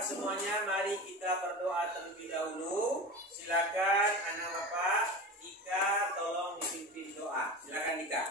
anak-anak semuanya, mari kita berdoa terlebih dahulu. Silakan anak bapak Ika tolong dipimpin doa. Silakan Ika.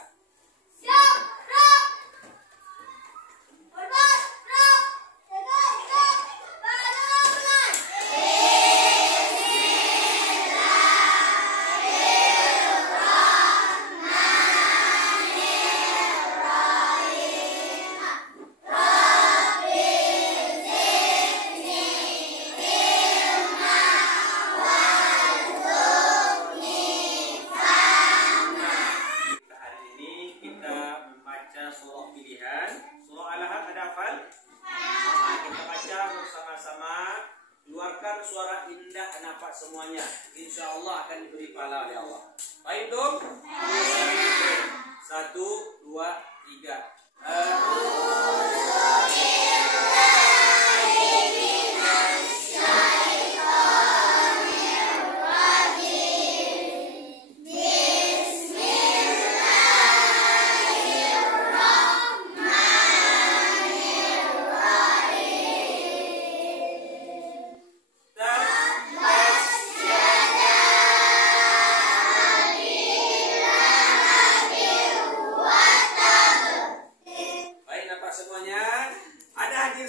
Keluarkan suara indah nafas semuanya. Insya Allah akan diberi pahala oleh Allah. Baik dong? Satu, dua, tiga.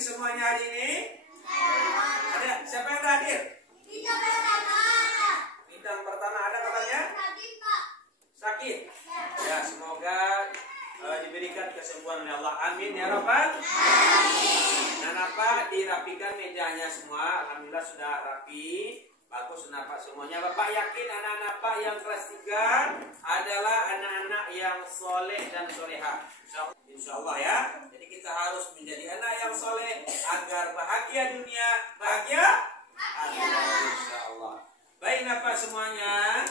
Semuanya hari ini? Ada? Siapa yang udah hadir? Bintang pertama ada katanya? Sakit? Ya, semoga diberikan kesembuhan oleh Allah. Amin ya Rabbal. Nah, Bapak dirapikan mejanya semua. Alhamdulillah sudah rapi. Bagus Bapak semuanya. Bapak yakin anak-anak Bapak yang kelas 3 adalah anak-anak yang soleh dan soleha. Insya Allah ya. Jadi kita harus menjadi anak yang soleh agar bahagia dunia, bahagia akhirat. Insya Allah. Baik Bapak semuanya.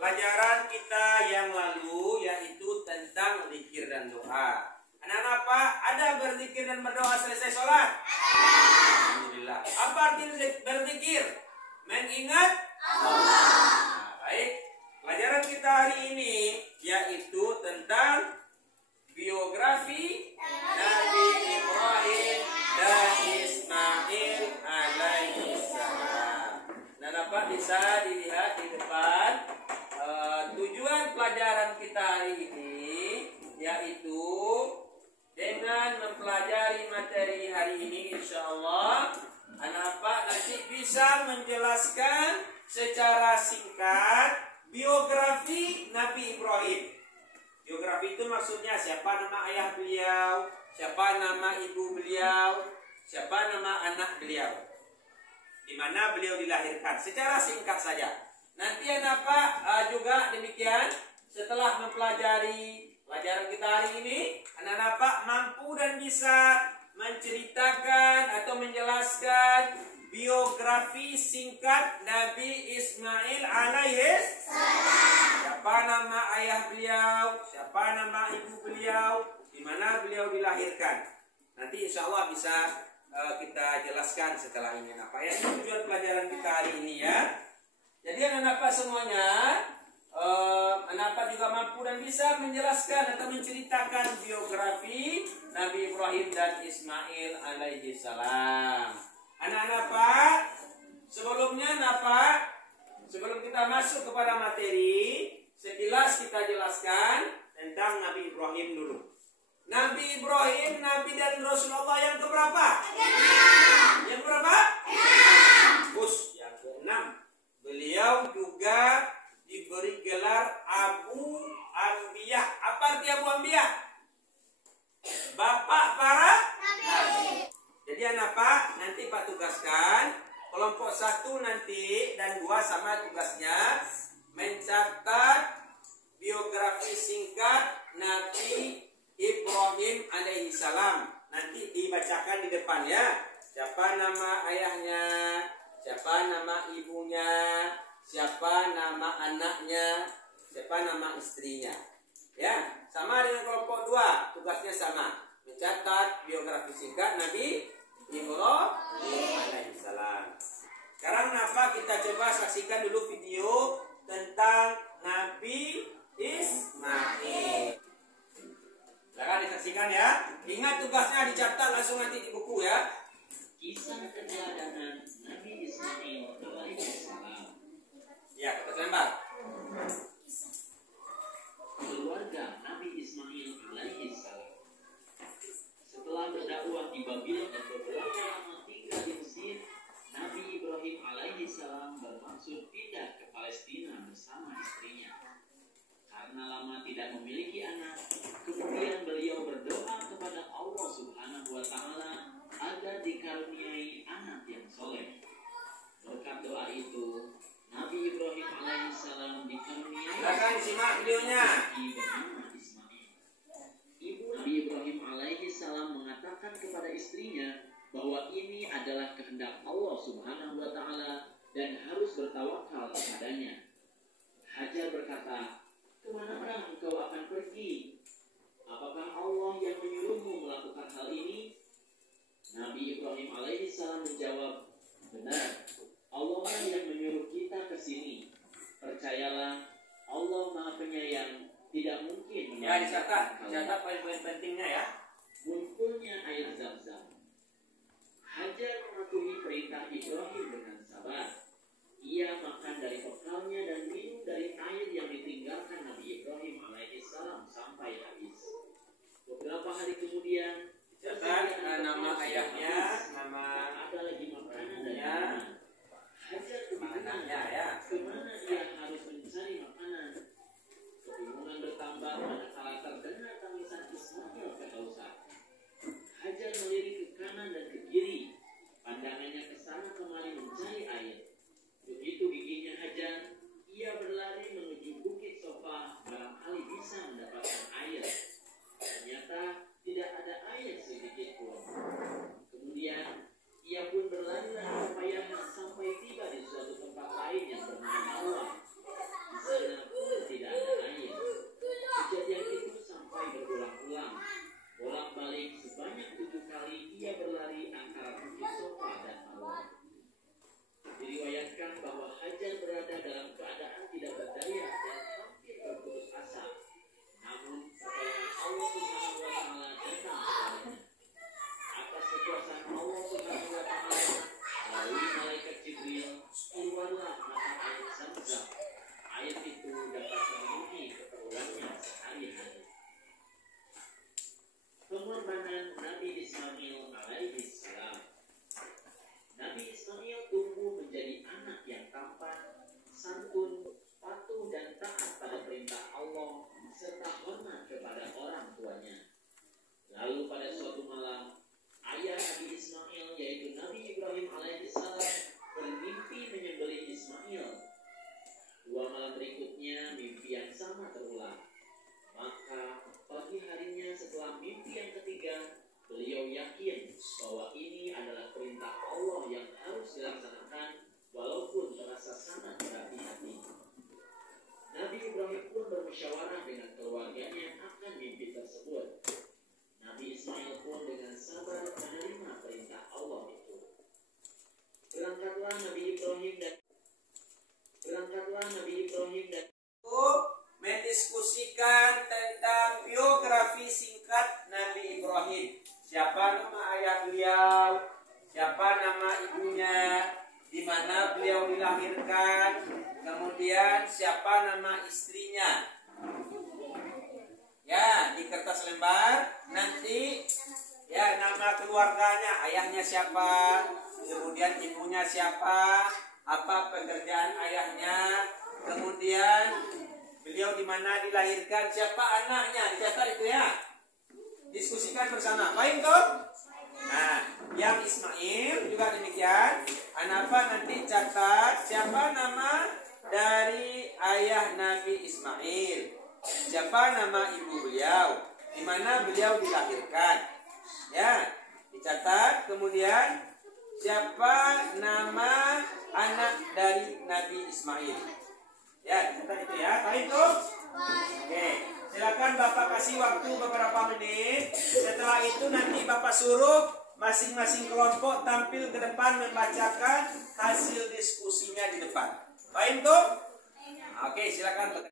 Pelajaran kita yang lalu yaitu tentang zikir dan doa. Anak-anak Pak, ada berzikir dan berdoa selesai sholat? Alhamdulillah. Apa arti berzikir? Mengingat Allah. Nah, baik. Pelajaran kita hari ini yaitu tentang biografi Nabi Ibrahim dan Ismail alaihissalam. Nah, Bapak bisa dilihat di depan tujuan pelajaran kita hari ini yaitu dengan mempelajari materi hari ini insya Allah anak Bapak nanti bisa menjelaskan secara singkat biografi Nabi Ibrahim. Biografi itu maksudnya siapa nama ayah beliau, siapa nama ibu beliau, siapa nama anak beliau, di mana beliau dilahirkan. Secara singkat saja. Nanti anak Pak juga demikian. Setelah mempelajari pelajaran kita hari ini, anak-anak Pak mampu dan bisa menceritakan atau menjelaskan biografi singkat Nabi Ismail alaihissalam. Siapa nama ayah beliau, siapa nama ibu beliau, di mana beliau dilahirkan. Nanti insya Allah bisa kita jelaskan setelah ini. Nah, Pak, ya, ini tujuan pelajaran kita hari ini ya. Jadi anak-anak Pak semuanya, anak Pak juga mampu dan bisa menjelaskan atau menceritakan biografi Nabi Ibrahim dan Ismail alaihissalam. Anak-anak Pak, sebelumnya Pak, sebelum kita masuk kepada materi, sekilas kita jelaskan tentang Nabi Ibrahim dulu. Nabi Ibrahim, Nabi dan Rasulullah yang keberapa? Yang berapa? Bus, yang ke-6. Beliau juga diberi gelar Abu Anbiya. Apa arti Abu Anbiya? Bapak para Nabi. Jadi anak Pak, nanti Pak tugaskan kelompok 1 nanti dan 2 sama tugasnya mencatat biografi singkat Nabi Ibrahim alaihissalam. Nanti dibacakan di depan ya. Siapa nama ayahnya, siapa nama ibunya, siapa nama anaknya, siapa nama istrinya. Ya, sama dengan kelompok 2, tugasnya sama. Mencatat biografi singkat Nabi Ibrahim alaihissalam. Sekarang Napa kita coba saksikan dulu video tentang Nabi Ismail. Silakan disaksikan ya. Ingat tugasnya dicatat langsung nanti di buku ya. Kisah keteladanan lama tidak memiliki anak. Kemudian beliau berdoa kepada Allah Subhanahu wa Ta'ala agar dikaruniai anak yang soleh. Berkat doa itu, Nabi Ibrahim alaihissalam dikaruniai. Silakan simak videonya. Ibu Nabi Ibrahim alaihissalam mengatakan kepada istrinya bahwa ini adalah kehendak Allah Subhanahu wa Ta'ala dan harus bertawakal kepadanya. Hajar berkata, "Kemanakah engkau akan pergi? Apakah Allah yang menyuruhmu melakukan hal ini?" Nabi Ibrahim alaihissalam menjawab, "Benar, Allah yang menyuruh kita ke sini. Percayalah, Allah Maha Penyayang, tidak mungkin." Ya, dicatat poin-poin pentingnya ya. Munculnya air Zam-Zam. Hajar mematuhi perintah Ibrahim dengan sabar. Ia makan dari bekalnya dan minum dari air yang ditinggalkan Nabi Ibrahim alaihissalam sampai habis. Beberapa hari kemudian, nama ayahnya, nama ada lagi makanan dari mana. Hajar kebingungan ya. kemana ia harus mencari makanan. Kebingungan bertambah manakala terdengar tangisan Ismail kehausan. Hajar melirik ke kanan dan ke kiri, pandangannya ke sana kemari mencari air. Begitu giginya Hajar, ia berlari menuju bukit Sofa barangkali bisa mendapatkan air. Ternyata tidak ada air sedikit pun. Kemudian ia pun berlari-lari kepayahan sampai tiba di suatu tempat lain yang bernama Nawa. Di sana pun tidak ada air. Kejadian itu sampai berulang-ulang. Bolak-balik sebanyak 7 kali ia berlari antara bukit Sofa dan Nawa. Diriwayatkan bahwa Hajar berada dalam keadaan tidak berdaya dan hampir berputus asa. Namun pertolongan Allah Subhanahu wa Ta'ala datang kepadanya. Atas kekuasaan Allah Subhanahu wa Ta'ala, melalui malaikat Jibril, keluarlah mata air Zam-Zam. Air itu dapat memenuhi keperluannya sehari-hari. Pengorbanan Nabi Ismail alaihissalam. Nabi Ismail tumbuh menjadi anak yang tampan, santun, patuh dan taat pada perintah Allah serta hormat kepada orang tuanya. Lalu pada suatu malam, ayah Nabi Ismail yaitu Nabi Ibrahim alaihissalam bermimpi menyembelih Ismail. 2 malam berikutnya mimpi yang sama terulang. Maka pagi harinya setelah mimpi yang ketiga, beliau yakin bahwa ini adalah perintah Allah yang harus dilaksanakan walaupun terasa sangat berhati-hati. Nabi Ibrahim pun bermusyawarah dengan keluarganya akan mimpi tersebut. Nabi Ismail pun dengan sabar menerima perintah Allah itu. Berangkatlah Nabi Ibrahim dan mendiskusikan tentang biografi singkat Nabi Ibrahim. Siapa nama ayah beliau, siapa nama ibunya, di mana beliau dilahirkan, kemudian siapa nama istrinya. Ya, di kertas lembar nanti ya nama keluarganya, ayahnya siapa, kemudian ibunya siapa, apa pekerjaan ayahnya, kemudian beliau di mana dilahirkan, siapa anaknya, dicatat itu ya. Diskusikan bersama. Baik toh? Nah, yang Ismail juga demikian. Kenapa nanti catat siapa nama dari ayah Nabi Ismail, siapa nama ibu beliau, di mana beliau dilahirkan. Ya, dicatat. Kemudian siapa nama anak dari Nabi Ismail. Ya, dicatat itu ya. Baik toh? Oke. Silakan Bapak kasih waktu beberapa menit. Setelah itu nanti Bapak suruh masing-masing kelompok tampil ke depan membacakan hasil diskusinya di depan. Baik tuh? Oke, silakan.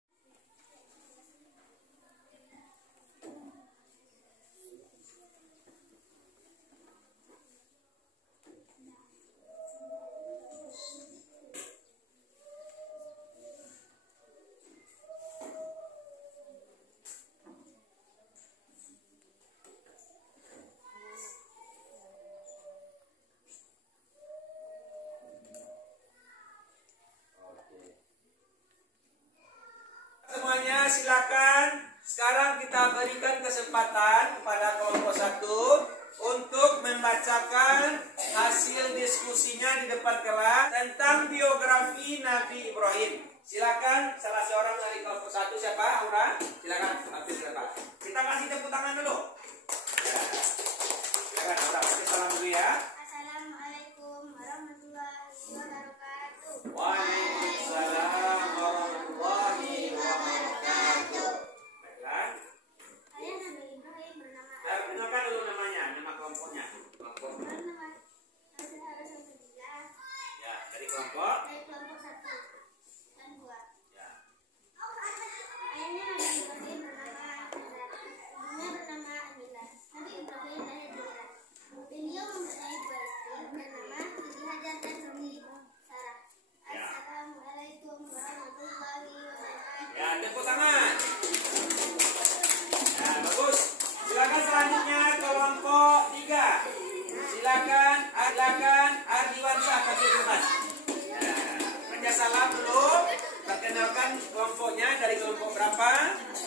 diskusinya di depan kelas tentang biografi Nabi Ibrahim. Silakan salah seorang dari kelompok 1 siapa? Aura? Silakan ambil silakan. Kita kasih tepuk tangan dulu. Ya. Silakan Aura, kasih salam dulu ya. Assalamualaikum warahmatullahi wabarakatuh. Waalaikumsalam warahmatullahi wabarakatuh. Baiklah. Saya Nabi Ibrahim bernama Nah, kenalkan dulu namanya, nama kelompoknya. Kelompok. bernama Alhamdulillah Ya, dari kelompok. dari kelompok 1 dan 2. Ya. Ayahnya Nabi Ibrahim bernama Azar. Ibunya bernama Aminah. Nabi Ibrahim lahir di Irak. Beliau mempunyai dua istri bernama Siti Hajar dan Siti Sarah. Ya. Assalamualaikum warahmatullahi wabarakatuh. Ya, tepuk tangan. Ya, bagus. Silakan selanjutnya kelompok 3. Silakan Ardiwansyah Fadilman. Ya, baca salam dulu. Perkenalkan kelompoknya dari kelompok berapa.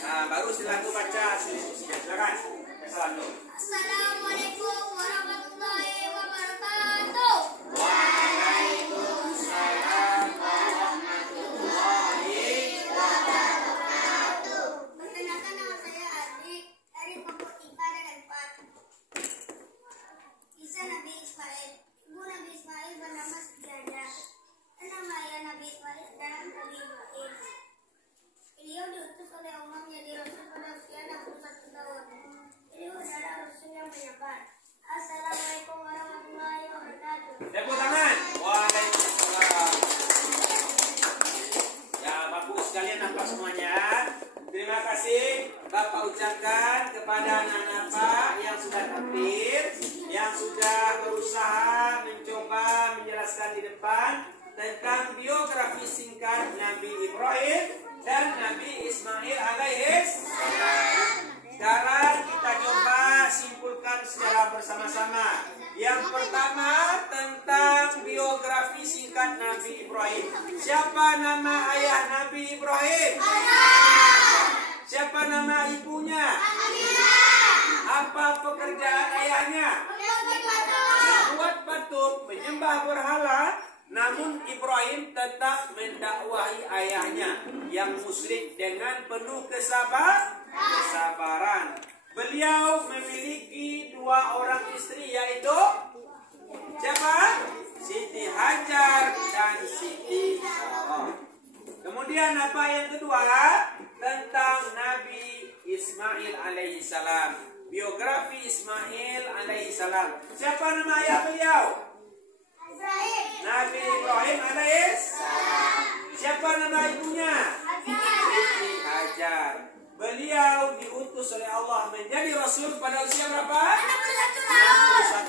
Nah, baru silakan baca diskusinya. Silakan. Baca salam dulu. Assalamualaikum warahmatullahi wabarakatuh. Waalaikumsalam warahmatullahi wabarakatuh. Perkenalkan, nama saya Adi dari kelompok 3 dan 4. Kisah Nabi Ismail. Ibu Nabi Ismail bernama Sujada. Dan nama ayah Nabi Ismail dan Nabi Ibrahim. Beliau diutus oleh Allah menjadi rasul pada usia 61 tahun. Beliau adalah rasul yang menyebar. Assalamualaikum warahmatullahi wabarakatuh. Tepuk tangan. Waalaikumsalam. Ya, bagus sekalian nampak semuanya. Terima kasih Bapak ucapkan kepada anak-anak Pak yang sudah tampil, yang sudah berusaha mencoba menjelaskan di depan tentang biografi singkat Nabi Ibrahim dan Nabi Ismail alaihissalam. Sekarang kita coba simpulkan secara bersama-sama. Yang pertama tentang biografi singkat Nabi Ibrahim. Siapa nama ayah Nabi Ibrahim? Siapa nama ibunya? Apa pekerjaan ayahnya? Membuat patung, menyembah berhala. Namun Ibrahim tetap mendakwahi ayahnya yang musyrik dengan penuh kesabaran. Beliau memiliki 2 orang istri, yaitu siapa? Siti Hajar dan Siti Sarah. Kemudian apa yang kedua? Tentang Nabi Ismail alaihissalam. Biografi Ismail alaihissalam. Siapa nama ayah beliau? Nabi Ibrahim alaihissalam. Siapa nama ibunya? Siti Hajar. Beliau diutus oleh Allah menjadi Rasul pada usia berapa?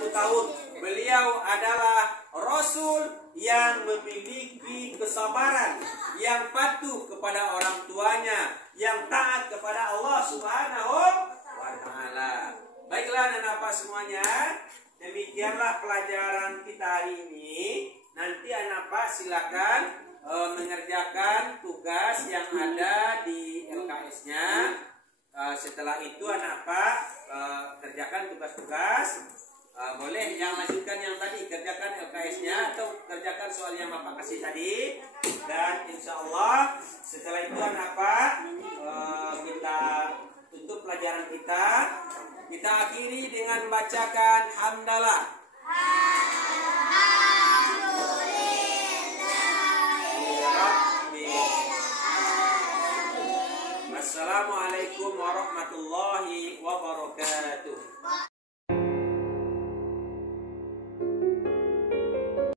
61 tahun. Beliau adalah Rasul yang memiliki kesabaran, yang patuh kepada orang tuanya, yang taat kepada Allah Subhanahu wa Ta'ala. Baiklah anak-anak Pak semuanya, demikianlah pelajaran kita hari ini. Nanti anak Pak silakan mengerjakan tugas yang ada di LKS-nya. Setelah itu anak Pak kerjakan tugas-tugas. Boleh yang lanjutkan yang tadi, kerjakan LKS-nya atau kerjakan soal yang Bapak kasih tadi. Dan insya Allah setelah itu anak Pak kita tutup pelajaran kita. Kita akhiri dengan membacakan hamdalah. Assalamualaikum warahmatullahi wabarakatuh.